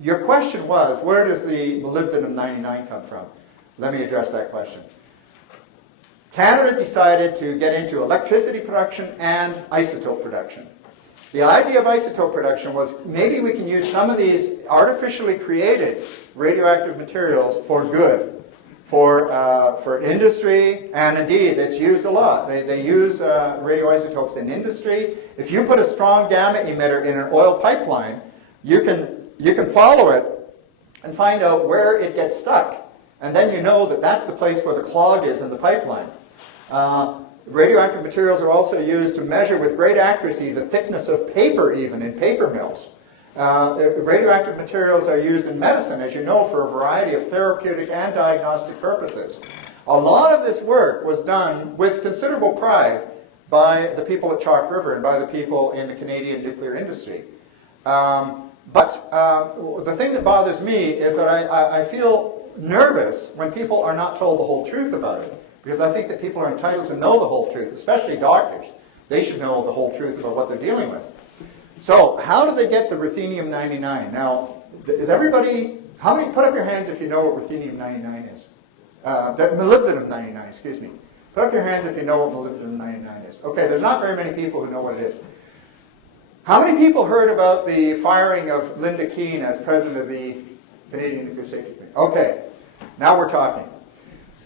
Your question was, where does the molybdenum-99 come from? Let me address that question. Canada decided to get into electricity production and isotope production. The idea of isotope production was maybe we can use some of these artificially created radioactive materials for good, for industry, and indeed it's used a lot. They use radioisotopes in industry. If you put a strong gamma emitter in an oil pipeline, you can follow it and find out where it gets stuck. And then you know that that's the place where the clog is in the pipeline. Radioactive materials are also used to measure with great accuracy the thickness of paper, even in paper mills. Radioactive materials are used in medicine, as you know, for a variety of therapeutic and diagnostic purposes. A lot of this work was done with considerable pride by the people at Chalk River and by the people in the Canadian nuclear industry. But the thing that bothers me is that I feel nervous when people are not told the whole truth about it. Because I think that people are entitled to know the whole truth, especially doctors. They should know the whole truth about what they're dealing with. So, how do they get the ruthenium-99? Now, is everybody, how many, put up your hands if you know what ruthenium-99 is. Molybdenum-99, excuse me. Put up your hands if you know what molybdenum-99 is. Okay, there's not very many people who know what it is. How many people heard about the firing of Linda Keane as president of the Canadian Nuclear Safety Commission? Okay, now we're talking.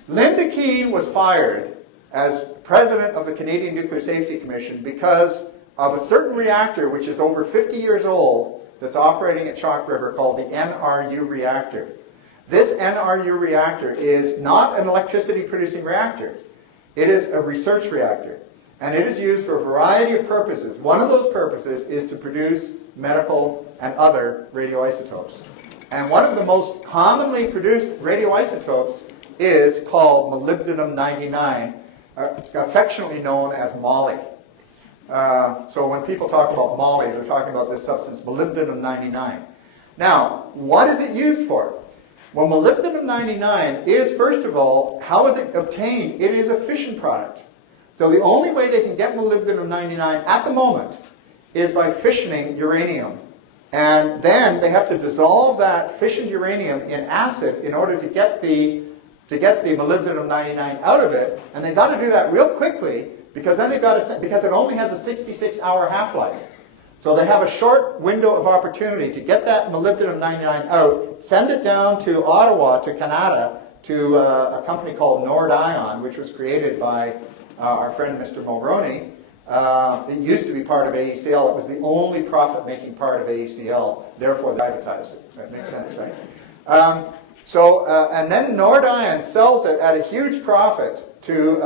Linda Keane was fired as president of the Canadian Nuclear Safety Commission because of a certain reactor which is over 50 years old that's operating at Chalk River called the NRU reactor. This NRU reactor is not an electricity producing reactor. It is a research reactor. And it is used for a variety of purposes. One of those purposes is to produce medical and other radioisotopes. And one of the most commonly produced radioisotopes is called molybdenum-99, affectionately known as Moly. So when people talk about Moly, they're talking about this substance, molybdenum-99. Now, what is it used for? Well, molybdenum-99 is, first of all, how is it obtained? It is a fission product. So the only way they can get molybdenum-99 at the moment is by fissioning uranium. And then they have to dissolve that fissioned uranium in acid in order to get the molybdenum-99 out of it, and they've got to do that real quickly because then because it only has a 66-hour half-life. So they have a short window of opportunity to get that molybdenum-99 out, send it down to Ottawa, to Canada, to a company called Nordion, which was created by our friend Mr. Mulroney. It used to be part of AECL. It was the only profit-making part of AECL. Therefore, they privatized it. That makes sense, right? And then Nordion sells it at a huge profit to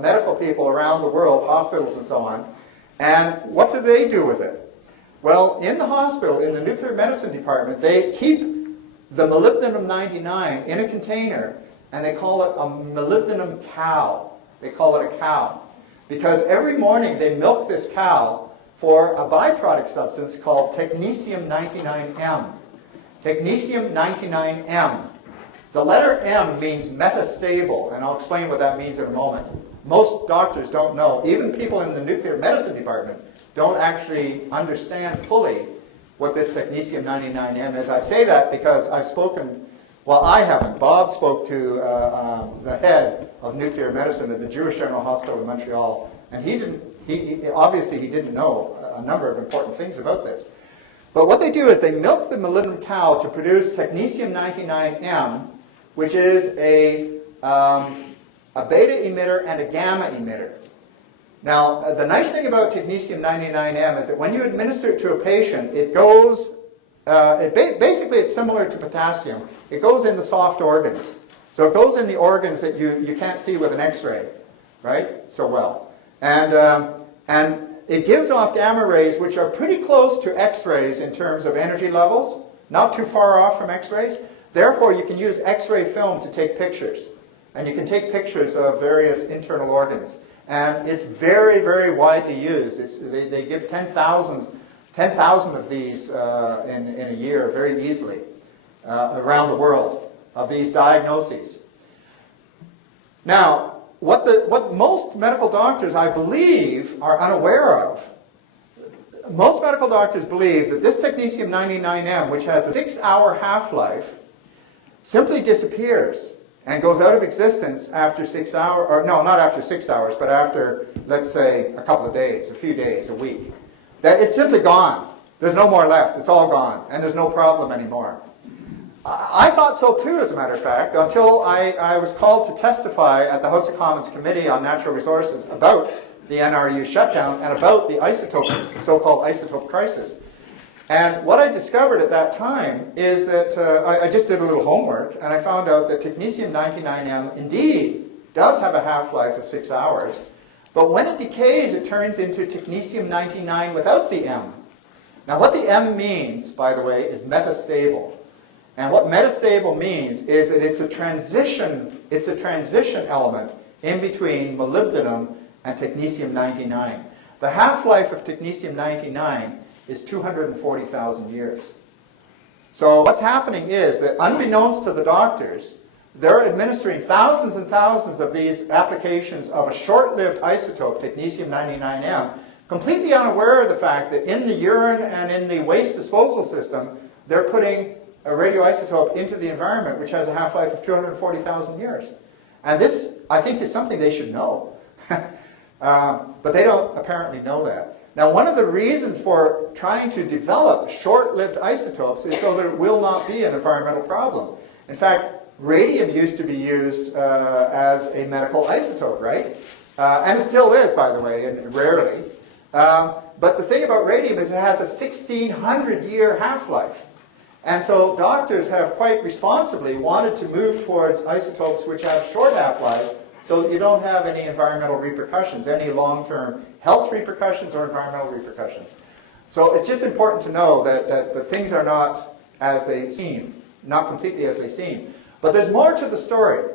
medical people around the world, hospitals and so on. And what do they do with it? Well, in the hospital, in the nuclear medicine department, they keep the molybdenum-99 in a container, and they call it a molybdenum cow. They call it a cow. Because every morning they milk this cow for a byproduct substance called Technetium-99m. Technetium-99m. The letter M means metastable, and I'll explain what that means in a moment. Most doctors don't know, even people in the nuclear medicine department don't actually understand fully what this Technetium-99m is. I say that because I've spoken, well, I haven't. Bob spoke to the head of nuclear medicine at the Jewish General Hospital in Montreal, and obviously he didn't know a number of important things about this. But what they do is they milk the molybdenum cow to produce Technetium-99m, which is a beta emitter and a gamma emitter. Now, the nice thing about Technetium-99m is that when you administer it to a patient, it goes, basically it's similar to potassium. It goes in the soft organs. So it goes in the organs that you can't see with an X-ray, right, so well. And it gives off gamma rays which are pretty close to X-rays in terms of energy levels, not too far off from X-rays. Therefore, you can use X-ray film to take pictures. And you can take pictures of various internal organs. And it's very, very widely used. They give 10,000 of these in a year very easily around the world of these diagnoses. Now, what most medical doctors, I believe, are unaware of, most medical doctors believe that this technetium-99m, which has a 6-hour half-life, simply disappears and goes out of existence after 6 hours, or no, not after 6 hours, but after, let's say, a couple of days, a few days, a week. That it's simply gone. There's no more left. It's all gone, and there's no problem anymore. I thought so too, as a matter of fact, until I was called to testify at the House of Commons Committee on Natural Resources about the NRU shutdown and about the isotope, so-called isotope crisis. And what I discovered at that time is that I just did a little homework, and I found out that technetium-99m indeed does have a half-life of 6 hours, but when it decays, it turns into technetium-99 without the M. Now what the M means, by the way, is metastable. And what metastable means is that it's a transition element in between molybdenum and technetium-99. The half-life of technetium-99 is 240,000 years. So what's happening is that, unbeknownst to the doctors, they're administering thousands and thousands of these applications of a short-lived isotope, technetium-99m, completely unaware of the fact that in the urine and in the waste disposal system, they're putting a radioisotope into the environment which has a half-life of 240,000 years. And this, I think, is something they should know. But they don't apparently know that. Now, one of the reasons for trying to develop short-lived isotopes is so there will not be an environmental problem. In fact, radium used to be used as a medical isotope, right? And it still is, by the way, and rarely. But the thing about radium is it has a 1,600-year half-life. And so doctors have quite responsibly wanted to move towards isotopes which have short half-lives so that you don't have any environmental repercussions, any long-term health repercussions or environmental repercussions. So it's just important to know that the things are not as they seem, not completely as they seem. But there's more to the story.